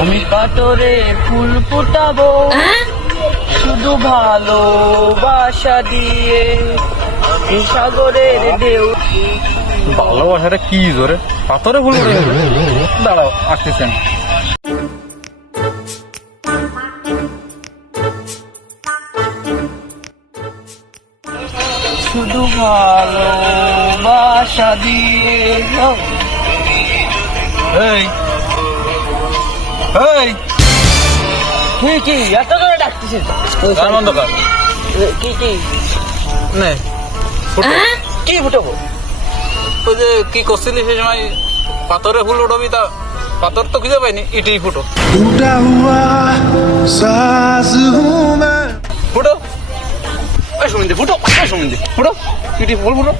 আমি পাথরে ফুল ফুটাবো শুধু ভালোবাসা দিয়ে, এই সাগরের ঢেউ। ভালোবাসাটা কি জোরে পাথরে ভুল করে দাঁড়াও আসতেছেন। শুধু ভালোবাসা দিয়ে। এই এই কি কি এত করে ডাকতেছিস? গান বন্ধ কর। কি কি নে ফুটো। কি ফুটাবো? ওই যে কি করছিলি সেই সময় পাথরে ফুল উঠবি, তা পাথর তো খুঁজে পাইনি, ইটেই ফুটো। टूटा हुआ सास हूँ मैं। ফুটো ওই সুমিন্দে ফুটো, ওই সুমিন্দে ফুটো, ইটি ফুল ফুটো।